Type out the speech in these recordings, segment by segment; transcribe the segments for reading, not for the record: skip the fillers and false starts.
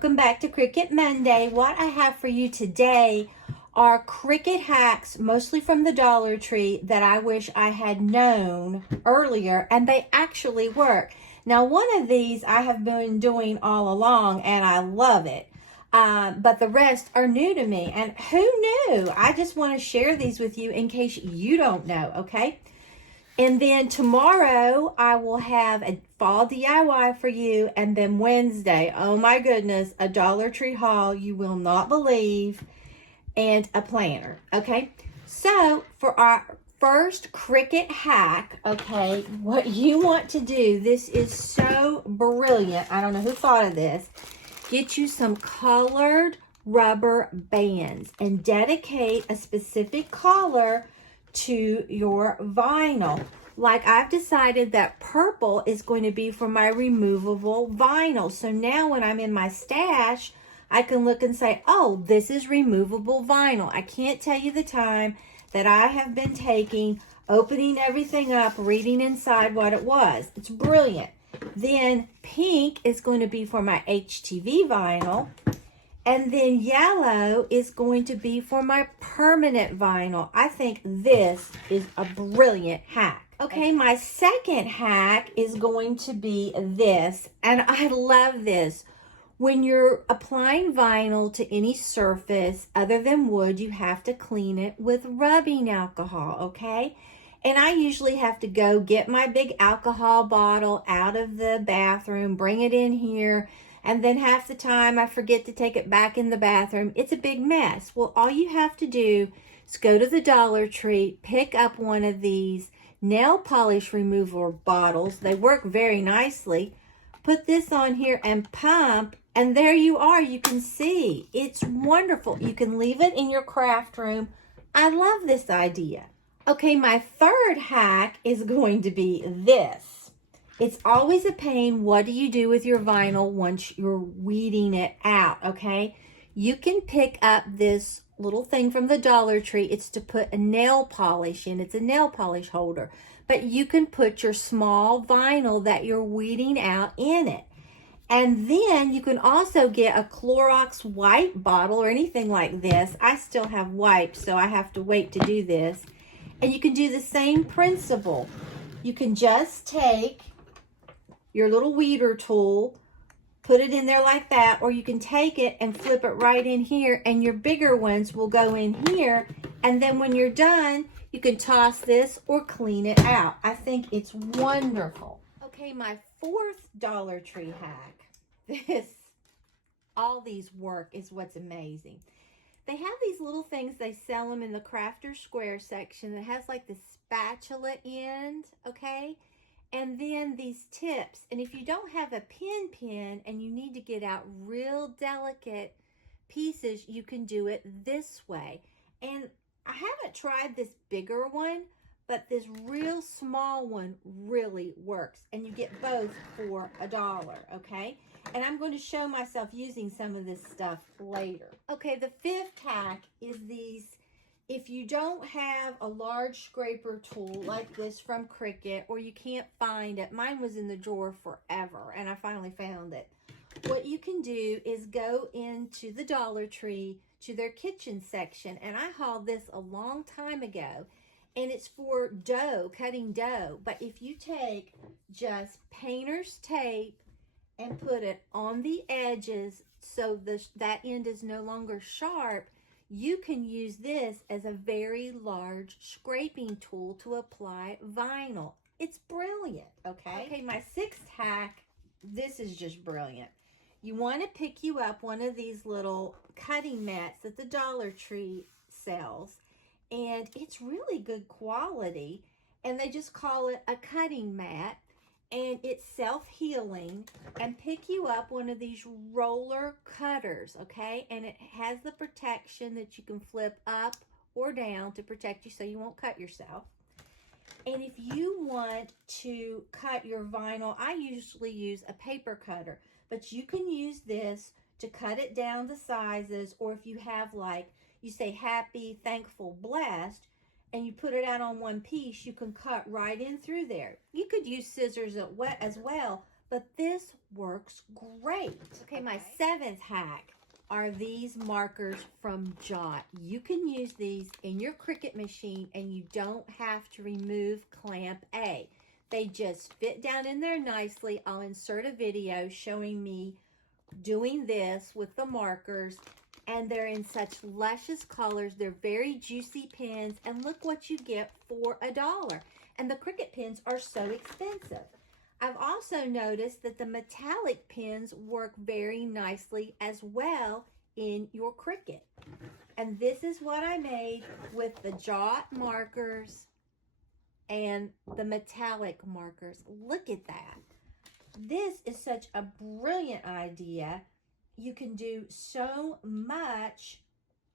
welcome back to Cricut Monday. What I have for you today are Cricut hacks, mostly from the Dollar Tree, that I wish I had known earlier, and they actually work. Now, one of these I have been doing all along, and I love it. But the rest are new to me, and who knew? I just want to share these with you in case you don't know, okay? And then tomorrow, I will have a fall DIY for you. And then Wednesday, oh my goodness, a Dollar Tree haul you will not believe, and a planner, okay? So for our first Cricut hack, okay, what you want to do, this is so brilliant. I don't know who thought of this. Get you some colored rubber bands and dedicate a specific color to your vinyl. Like, I've decided that purple is going to be for my removable vinyl. So now when I'm in my stash, I can look and say, oh, this is removable vinyl. I can't tell you the time that I have been taking, opening everything up, reading inside what it was. It's brilliant. Then pink is going to be for my HTV vinyl. And then yellow is going to be for my permanent vinyl. I think this is a brilliant hack. Okay, my second hack is going to be this, and I love this. When you're applying vinyl to any surface other than wood, you have to clean it with rubbing alcohol, okay? And I usually have to go get my big alcohol bottle out of the bathroom, bring it in here, and then half the time I forget to take it back in the bathroom. It's a big mess. Well, all you have to do is go to the Dollar Tree, pick up one of these nail polish remover bottles. They work very nicely. Put this on here and pump, and there you are. You can see. It's wonderful. You can leave it in your craft room. I love this idea. Okay, my third hack is going to be this. It's always a pain. What do you do with your vinyl once you're weeding it out, okay? You can pick up this little thing from the Dollar Tree. It's to put a nail polish in. It's a nail polish holder. But you can put your small vinyl that you're weeding out in it. And then you can also get a Clorox wipe bottle or anything like this. I still have wipes, so I have to wait to do this. And you can do the same principle. You can just take your little weeder tool, put it in there like that, or you can take it and flip it right in here, and your bigger ones will go in here, and then when you're done, you can toss this or clean it out. I think it's wonderful. Okay, my fourth Dollar Tree hack. All these work is what's amazing. They have these little things, they sell them in the Crafter Square section that has like the spatula end, okay? And then these tips. And if you don't have a pin and you need to get out real delicate pieces, you can do it this way. And I haven't tried this bigger one, but this real small one really works. And you get both for $1, okay? And I'm going to show myself using some of this stuff later. Okay, the fifth hack is these. If you don't have a large scraper tool like this from Cricut, or you can't find it, mine was in the drawer forever and I finally found it. What you can do is go into the Dollar Tree to their kitchen section, and I hauled this a long time ago, and it's for dough, cutting dough. But if you take just painter's tape and put it on the edges so that end is no longer sharp, you can use this as a very large scraping tool to apply vinyl. It's brilliant, okay? Okay, my sixth hack, this is just brilliant. You want to pick you up one of these little cutting mats that the Dollar Tree sells, and it's really good quality, and they just call it a cutting mat. And it's self-healing, and pick you up one of these roller cutters, okay? And it has the protection that you can flip up or down to protect you so you won't cut yourself. And if you want to cut your vinyl, I usually use a paper cutter, but you can use this to cut it down to sizes, or if you have, like, you say happy, thankful, blessed, and you put it out on one piece, you can cut right in through there. You could use scissors as well, but this works great. Okay, my 7th hack are these markers from Jot. You can use these in your Cricut machine and you don't have to remove clamp A. They just fit down in there nicely. I'll insert a video showing me doing this with the markers, and they're in such luscious colors. They're very juicy pens, and look what you get for $1. And the Cricut pens are so expensive. I've also noticed that the metallic pens work very nicely as well in your Cricut. And this is what I made with the Jot markers and the metallic markers. Look at that. This is such a brilliant idea. You can do so much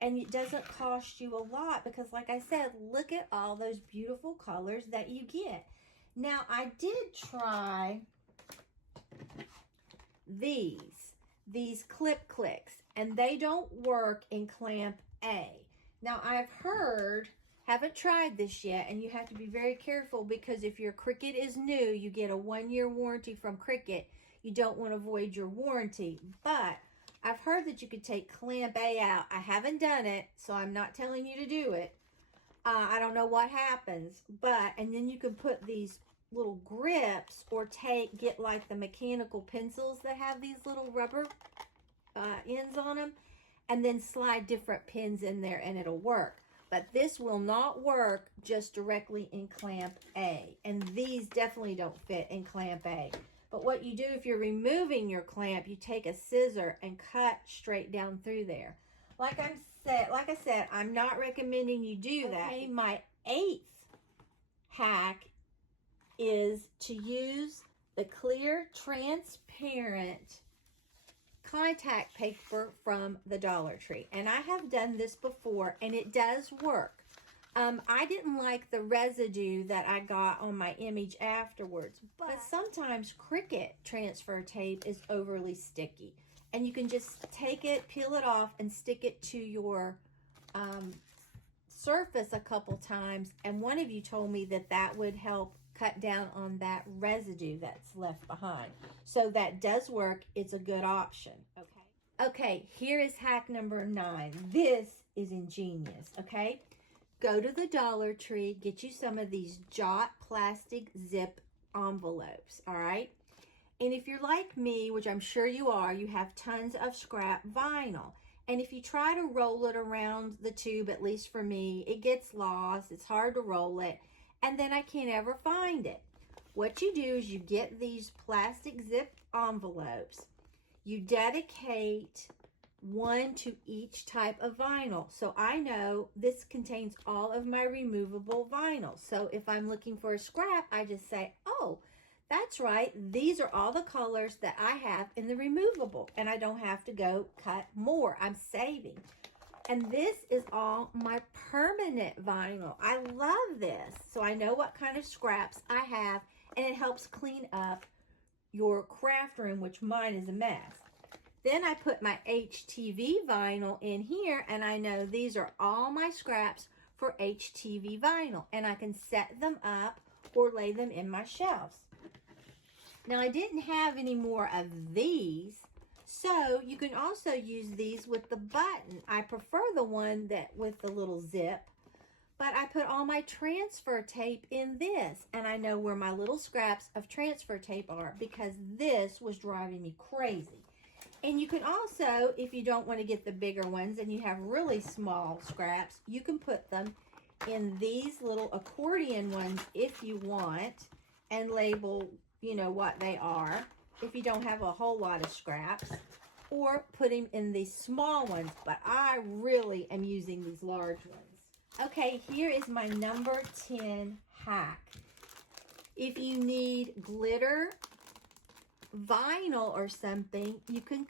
and it doesn't cost you a lot because, like I said, look at all those beautiful colors that you get. Now, I did try these clip clicks, and they don't work in clamp A. Now, I've heard, haven't tried this yet, and you have to be very careful because if your Cricut is new, you get a 1-year warranty from Cricut. You don't want to void your warranty, but I've heard that you could take clamp A out. I haven't done it, so I'm not telling you to do it. I don't know what happens, and then you can put these little grips or get like the mechanical pencils that have these little rubber ends on them, and then slide different pins in there and it'll work. But this will not work just directly in clamp A, and these definitely don't fit in clamp A. But what you do if you're removing your clamp, you take a scissor and cut straight down through there. Like I said, I'm not recommending you do that. Okay, my 8th hack is to use the clear transparent contact paper from the Dollar Tree. And I have done this before and it does work. I didn't like the residue that I got on my image afterwards, but sometimes Cricut transfer tape is overly sticky. And you can just take it, peel it off, and stick it to your surface a couple times. And one of you told me that that would help cut down on that residue that's left behind. So that does work. It's a good option. Okay, here is hack number 9. This is ingenious, okay? Go to the Dollar Tree, get you some of these Jot plastic zip envelopes, all right? And if you're like me, which I'm sure you are, you have tons of scrap vinyl. And if you try to roll it around the tube, at least for me, it gets lost. It's hard to roll it. And then I can't ever find it. What you do is you get these plastic zip envelopes. You dedicate one to each type of vinyl. So I know this contains all of my removable vinyl. So if I'm looking for a scrap, I just say, oh, that's right. These are all the colors that I have in the removable. And I don't have to go cut more. I'm saving. And this is all my permanent vinyl. I love this. So I know what kind of scraps I have, and it helps clean up your craft room, which mine is a mess. Then I put my HTV vinyl in here, and I know these are all my scraps for HTV vinyl, and I can set them up or lay them in my shelves. Now, I didn't have any more of these, so you can also use these with the button. I prefer the one that with the little zip, but I put all my transfer tape in this, and I know where my little scraps of transfer tape are because this was driving me crazy. And you can also, if you don't want to get the bigger ones and you have really small scraps, you can put them in these little accordion ones if you want, and label, you know, what they are if you don't have a whole lot of scraps, or put them in these small ones, but I really am using these large ones. Okay, here is my number 10 hack. If you need glitter vinyl or something, you can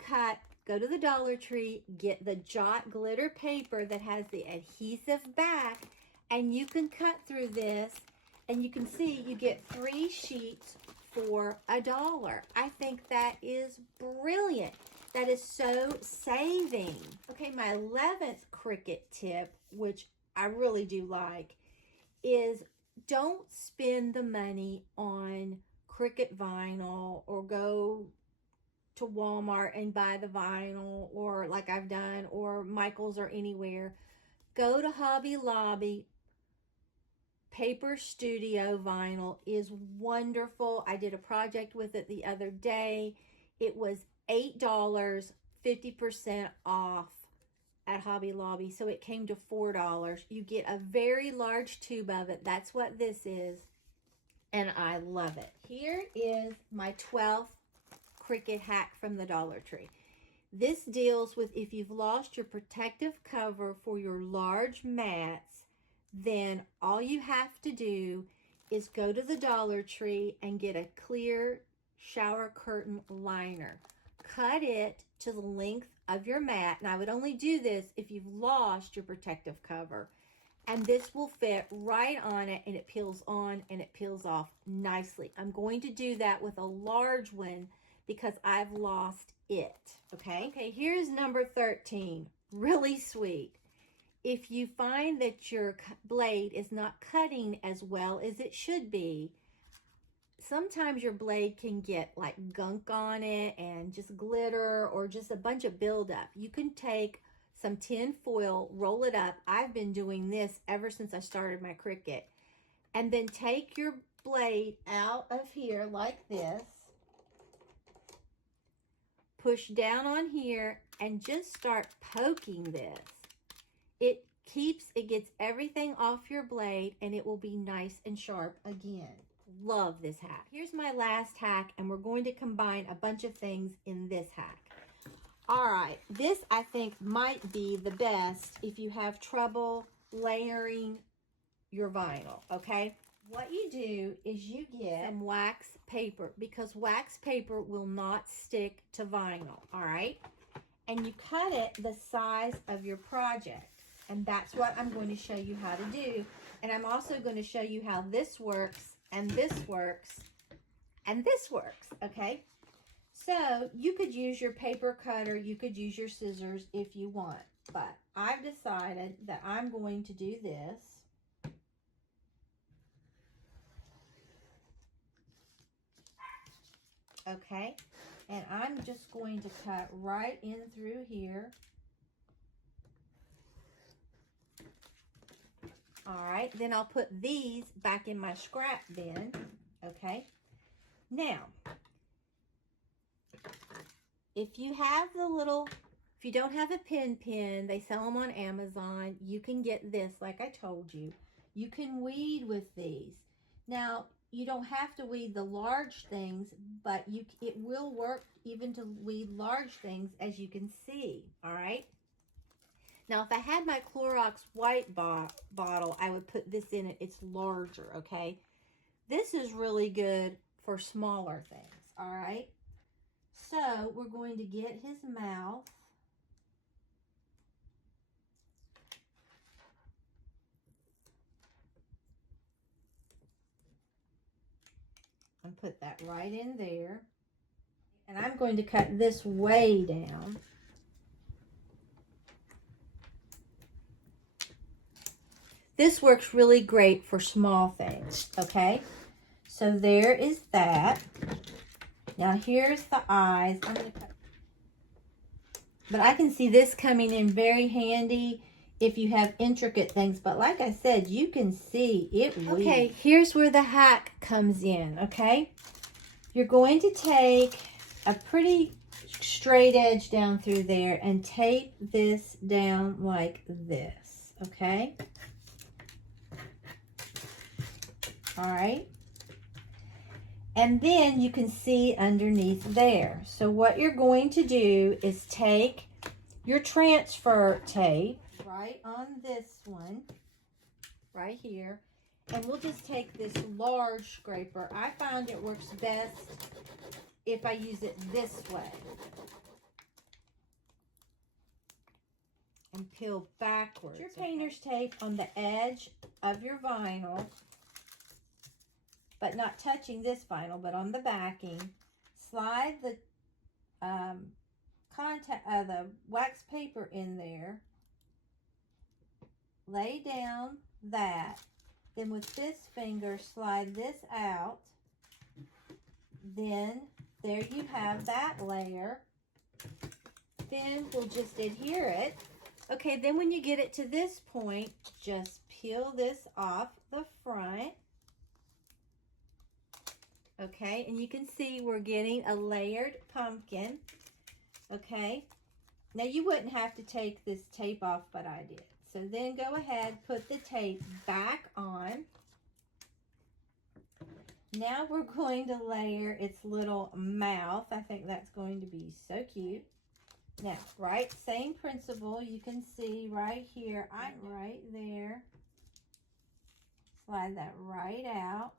go to the Dollar Tree, get the Jot glitter paper that has the adhesive back, and you can cut through this, and you can see you get 3 sheets for $1. I think that is brilliant. That is so saving. Okay, my 11th Cricut tip, which I really do like, is don't spend the money on Cricut vinyl or go to Walmart and buy the vinyl, or like I've done, or Michael's or anywhere, go to Hobby Lobby. Paper Studio vinyl is wonderful. I did a project with it the other day. It was $8, 50% off at Hobby Lobby, so it came to $4. You get a very large tube of it. That's what this is, and I love it. Here is my 12th Cricut hack from the Dollar Tree. This deals with if you've lost your protective cover for your large mats, then all you have to do is go to the Dollar Tree and get a clear shower curtain liner. Cut it to the length of your mat, and I would only do this if you've lost your protective cover. And this will fit right on it, and it peels on and it peels off nicely. I'm going to do that with a large one because I've lost it, okay? Okay, here's number 13, really sweet. If you find that your blade is not cutting as well as it should be, sometimes your blade can get like gunk on it and just glitter or just a bunch of buildup. You can take some tin foil, roll it up. I've been doing this ever since I started my Cricut. And then take your blade out of here like this. Push down on here and just start poking this. It gets everything off your blade, and it will be nice and sharp again. Love this hack. Here's my last hack, and we're going to combine a bunch of things in this hack. All right, this I think might be the best if you have trouble layering your vinyl, okay? What you do is you get some wax paper, because wax paper will not stick to vinyl, all right? And you cut it the size of your project. And that's what I'm going to show you how to do. And I'm also going to show you how this works, and this works, and this works, okay? So you could use your paper cutter, you could use your scissors if you want. But I've decided that I'm going to do this. Okay? And I'm just going to cut right in through here. All right, then I'll put these back in my scrap bin, okay? Now, if you don't have a pen, they sell them on Amazon. You can get this, like I told you. You can weed with these. Now, you don't have to weed the large things, but it will work even to weed large things, as you can see, all right? Now, if I had my Clorox white bottle, I would put this in it. It's larger, okay? This is really good for smaller things, all right? So, we're going to get his mouth. And put that right in there. And I'm going to cut this way down. This works really great for small things, okay? So there is that. Now here's the eyes. I'm going to cut. But I can see this coming in very handy if you have intricate things. But like I said, you can see it weaves. Okay, here's where the hack comes in, okay? You're going to take a pretty straight edge down through there and tape this down like this, okay? All right, and then you can see underneath there. So what you're going to do is take your transfer tape right on this one, right here, and we'll just take this large scraper. I find it works best if I use it this way. And peel backwards. Put your painter's tape on the edge of your vinyl, but not touching this vinyl, but on the backing. Slide the the wax paper in there. Lay down that. Then with this finger, slide this out. Then there you have that layer. Then we'll just adhere it. Okay, then when you get it to this point, just peel this off the front. Okay, and you can see we're getting a layered pumpkin. Okay, now you wouldn't have to take this tape off, but I did. So then go ahead, put the tape back on. Now we're going to layer its little mouth. I think that's going to be so cute. Now, right, same principle. You can see right here, right there. Slide that right out.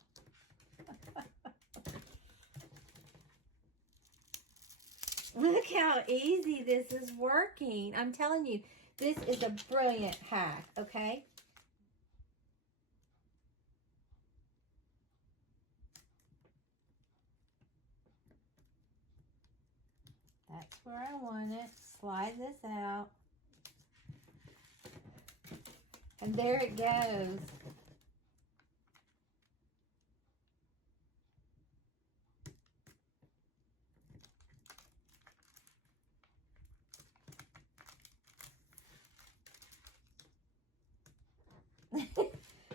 Look how easy this is working. I'm telling you, this is a brilliant hack, okay? That's where I want it. Slide this out. And there it goes.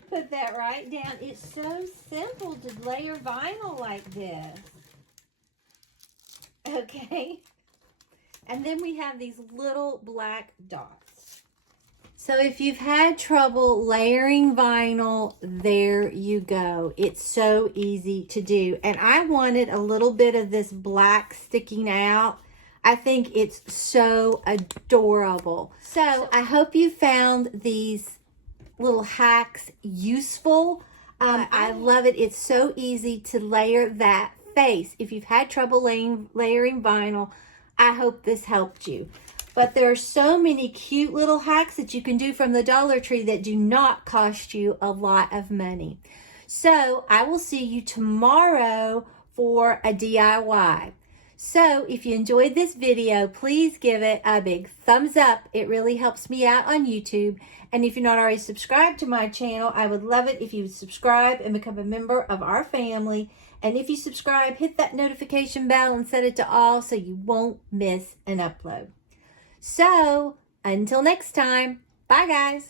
Put that right down. It's so simple to layer vinyl like this. Okay. And then we have these little black dots. So if you've had trouble layering vinyl, there you go. It's so easy to do. And I wanted a little bit of this black sticking out. I think it's so adorable. So I hope you found these little hacks useful. I love it. It's so easy to layer that face. If you've had trouble layering vinyl, I hope this helped you. But there are so many cute little hacks that you can do from the Dollar Tree that do not cost you a lot of money. So I will see you tomorrow for a DIY. So if you enjoyed this video, please give it a big thumbs up. It really helps me out on YouTube. And if you're not already subscribed to my channel, I would love it if you would subscribe and become a member of our family. And if you subscribe, hit that notification bell and set it to all so you won't miss an upload. So until next time, bye guys.